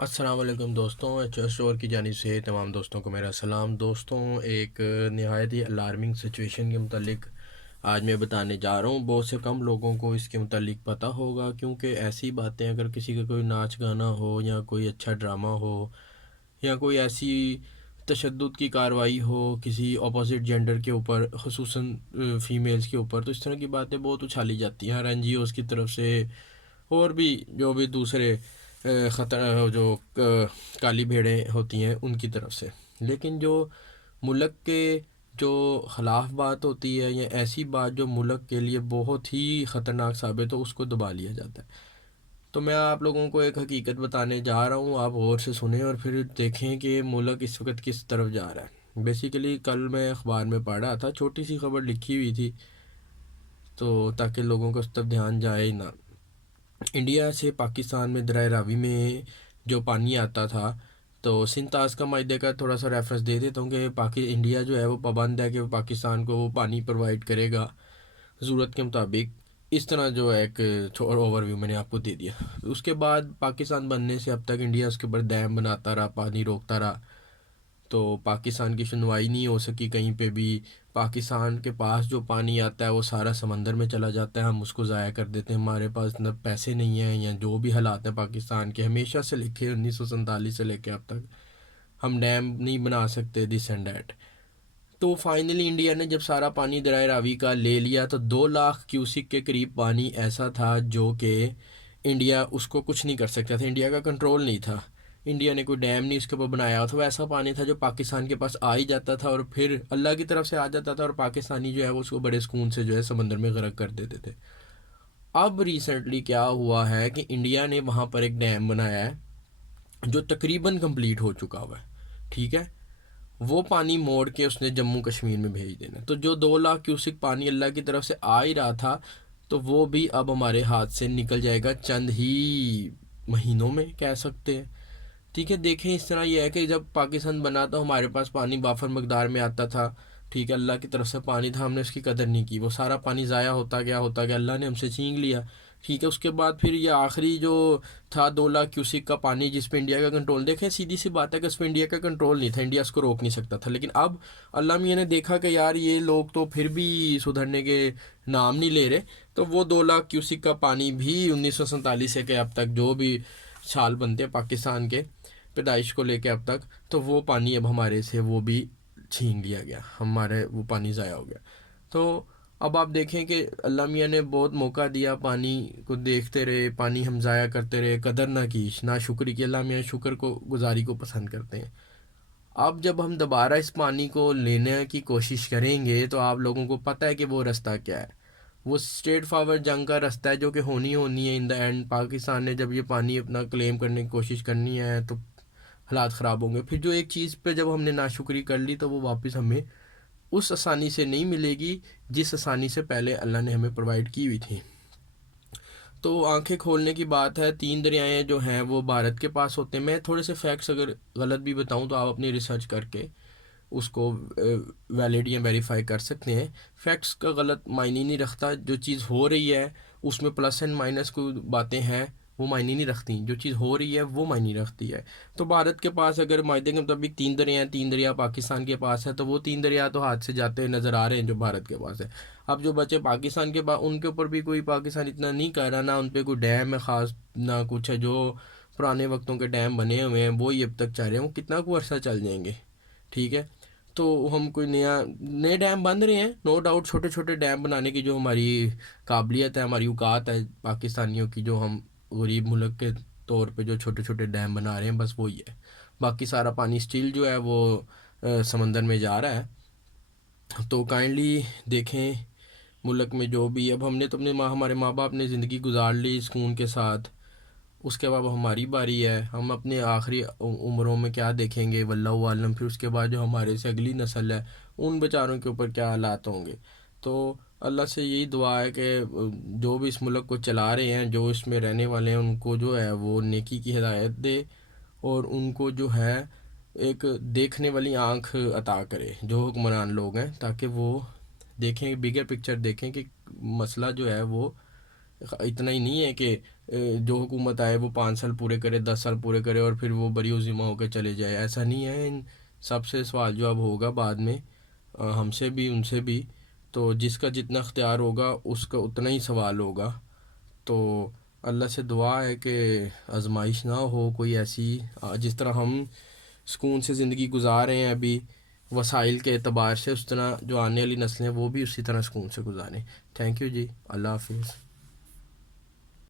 السلام علیکم دوستوں، ایچ اسٹور کی جانب سے تمام دوستوں کو میرا سلام۔ دوستوں، ایک نہایت ہی الارمنگ سچویشن کے متعلق آج میں بتانے جا رہا ہوں۔ بہت سے کم لوگوں کو اس کے متعلق پتہ ہوگا، کیونکہ ایسی باتیں اگر کسی کا کوئی ناچ گانا ہو یا کوئی اچھا ڈرامہ ہو یا کوئی ایسی تشدد کی کارروائی ہو کسی اپوزٹ جینڈر کے اوپر، خصوصاً فیمیلز کے اوپر، تو اس طرح کی باتیں بہت اچھالی جاتی ہیں ہر این جی اوز کی طرف سے، اور بھی جو بھی دوسرے خطر جو کالی بھیڑیں ہوتی ہیں ان کی طرف سے۔ لیکن جو ملک کے جو خلاف بات ہوتی ہے یا ایسی بات جو ملک کے لیے بہت ہی خطرناک ثابت ہو، اس کو دبا لیا جاتا ہے۔ تو میں آپ لوگوں کو ایک حقیقت بتانے جا رہا ہوں، آپ غور سے سنیں اور پھر دیکھیں کہ ملک اس وقت کس طرف جا رہا ہے۔ بیسیکلی کل میں اخبار میں پڑھ رہا تھا، چھوٹی سی خبر لکھی ہوئی تھی تو تاکہ لوگوں کا اس طرف دھیان جائے ہی نہ۔ انڈیا سے پاکستان میں دریائے راوی میں جو پانی آتا تھا، تو سندھ طاس کا معاہدے کا تھوڑا سا ریفرنس دے دیتا ہوں کہ انڈیا جو ہے وہ پابند ہے کہ وہ پاکستان کو وہ پانی پرووائڈ کرے گا ضرورت کے مطابق۔ اس طرح جو ہے ایک اوور ویو میں نے آپ کو دے دیا۔ اس کے بعد پاکستان بننے سے اب تک انڈیا اس کے اوپر ڈیم بناتا رہا، پانی روکتا رہا، تو پاکستان کی سنوائی نہیں ہو سکی کہیں پہ بھی۔ پاکستان کے پاس جو پانی آتا ہے وہ سارا سمندر میں چلا جاتا ہے، ہم اس کو ضائع کر دیتے ہیں، ہمارے پاس نہ پیسے نہیں ہیں یا جو بھی حالات ہیں پاکستان کے ہمیشہ سے لے کے 1947 سے لے کے اب تک ہم ڈیم نہیں بنا سکتے، دس اینڈ دیٹ۔ تو فائنلی انڈیا نے جب سارا پانی دریائے راوی کا لے لیا تو 2 لاکھ کیوسک کے قریب پانی ایسا تھا جو کہ انڈیا اس کو کچھ نہیں کر سکتا تھا، انڈیا کا کنٹرول نہیں تھا، انڈیا نے کوئی ڈیم نہیں اس کے اوپر بنایا تھا۔ وہ ایسا پانی تھا جو پاکستان کے پاس آ ہی جاتا تھا اور پھر اللہ کی طرف سے آ جاتا تھا، اور پاکستانی جو ہے وہ اس کو بڑے سکون سے جو ہے سمندر میں غرق کر دیتے تھے۔ اب ریسنٹلی کیا ہوا ہے کہ انڈیا نے وہاں پر ایک ڈیم بنایا ہے جو تقریباً کمپلیٹ ہو چکا ہوا ہے، ٹھیک ہے؟ وہ پانی موڑ کے اس نے جموں کشمیر میں بھیج دینا، تو جو 2 لاکھ کیوسک پانی اللہ کی طرف سے آ ہی رہا تھا تو وہ بھی اب ہمارے ہاتھ سے نکل جائے گا چند ہی مہینوں میں، کہہ سکتے ہیں، ٹھیک ہے؟ دیکھیں، اس طرح یہ ہے کہ جب پاکستان بنا تو ہمارے پاس پانی وافر مقدار میں آتا تھا، ٹھیک ہے؟ اللہ کی طرف سے پانی تھا، ہم نے اس کی قدر نہیں کی، وہ سارا پانی ضائع ہوتا گیا، اللہ نے ہم سے چھین لیا، ٹھیک ہے؟ اس کے بعد پھر یہ آخری جو تھا 2 لاکھ کیوسک کا پانی جس پہ انڈیا کا کنٹرول، دیکھیں سیدھی سی بات ہے کہ اس پہ انڈیا کا کنٹرول نہیں تھا، انڈیا اس کو روک نہیں سکتا تھا، لیکن اب اللہ میاں نے دیکھا کہ یار یہ لوگ تو پھر بھی سدھرنے کے نام نہیں لے رہے، تو وہ 2 لاکھ کیوسک کا پانی بھی 1947 سے کہ اب تک جو بھی سال بنتے ہیں پاکستان کے پیدائش کو لے کے اب تک، تو وہ پانی اب ہمارے سے وہ بھی چھین لیا گیا، ہمارے وہ پانی ضائع ہو گیا۔ تو اب آپ دیکھیں کہ اللہ میاں نے بہت موقع دیا، پانی کو دیکھتے رہے، پانی ہم ضائع کرتے رہے، قدر نہ کی، نہ شکر کی۔ اللہ میاں شکر کو گزاری کو پسند کرتے ہیں۔ اب جب ہم دوبارہ اس پانی کو لینے کی کوشش کریں گے تو آپ لوگوں کو پتہ ہے کہ وہ رستہ کیا ہے، وہ اسٹریٹ فارورڈ جنگ کا رستہ ہے جو کہ ہونی ہے ان دا اینڈ۔ پاکستان نے جب یہ پانی اپنا کلیم کرنے کی کوشش کرنی ہے تو حالات خراب ہوں گے، پھر جو ایک چیز پہ جب ہم نے ناشکری کر لی تو وہ واپس ہمیں اس آسانی سے نہیں ملے گی جس آسانی سے پہلے اللہ نے ہمیں پرووائڈ کی ہوئی تھی۔ تو آنکھیں کھولنے کی بات ہے، 3 دریائیں جو ہیں وہ بھارت کے پاس ہوتے ہیں۔ میں تھوڑے سے فیکٹس اگر غلط بھی بتاؤں تو آپ اپنی ریسرچ کر کے اس کو ویلڈ یا ویریفائی کر سکتے ہیں۔ فیکٹس کا غلط معنی نہیں رکھتا، جو چیز ہو رہی ہے اس میں پلس اینڈ مائنس کو باتیں ہیں وہ معنی نہیں رکھتی، جو چیز ہو رہی ہے وہ معنی رکھتی ہے۔ تو بھارت کے پاس اگر معاہدے کے مطابق 3 دریا ہیں، 3 دریا پاکستان کے پاس ہے، تو وہ 3 دریا تو ہاتھ سے جاتے ہوئے نظر آ رہے ہیں جو بھارت کے پاس ہے۔ اب جو بچے پاکستان کے پاس، ان کے اوپر بھی کوئی پاکستان اتنا نہیں کر رہا، نہ ان پہ کوئی ڈیم ہے خاص، نہ کچھ ہے۔ جو پرانے وقتوں کے ڈیم بنے ہوئے ہیں وہی اب تک چل رہے ہیں، وہ کتنا کو عرصہ چل جائیں گے، ٹھیک ہے؟ تو ہم کوئی نئے ڈیم بن رہے ہیں، نو ڈاؤٹ، چھوٹے چھوٹے ڈیم بنانے کی جو ہماری قابلیت ہے، ہماری اوقات ہے پاکستانیوں کی، جو ہم غریب ملک کے طور پہ جو چھوٹے چھوٹے ڈیم بنا رہے ہیں، بس وہی ہے۔ باقی سارا پانی اسٹیل جو ہے وہ سمندر میں جا رہا ہے۔ تو کائنڈلی دیکھیں ملک میں جو بھی، اب ہم نے تو ہمارے ماں باپ نے زندگی گزار لی سکون کے ساتھ، اس کے بعد ہماری باری ہے، ہم اپنے آخری عمروں میں کیا دیکھیں گے واللہ عالم۔ پھر اس کے بعد جو ہمارے سے اگلی نسل ہے ان بیچاروں کے اوپر کیا حالات ہوں گے۔ تو اللہ سے یہی دعا ہے کہ جو بھی اس ملک کو چلا رہے ہیں، جو اس میں رہنے والے ہیں، ان کو جو ہے وہ نیکی کی ہدایت دے اور ان کو جو ہے ایک دیکھنے والی آنکھ عطا کرے جو حکمران لوگ ہیں، تاکہ وہ دیکھیں، بگر پکچر دیکھیں کہ مسئلہ جو ہے وہ اتنا ہی نہیں ہے کہ جو حکومت آئے وہ 5 سال پورے کرے، 10 سال پورے کرے اور پھر وہ بری و ذمہ ہو کے چلے جائے. ایسا نہیں ہے. ان سب سے سوال جواب ہوگا بعد میں، ہم سے بھی ان سے بھی. تو جس کا جتنا اختیار ہوگا اس کا اتنا ہی سوال ہوگا. تو اللہ سے دعا ہے کہ آزمائش نہ ہو کوئی ایسی. جس طرح ہم سکون سے زندگی گزار رہے ہیں ابھی وسائل کے اعتبار سے، اس طرح جو آنے والی نسلیں وہ بھی اسی طرح سکون سے گزاریں. تھینک یو جی. اللہ حافظ.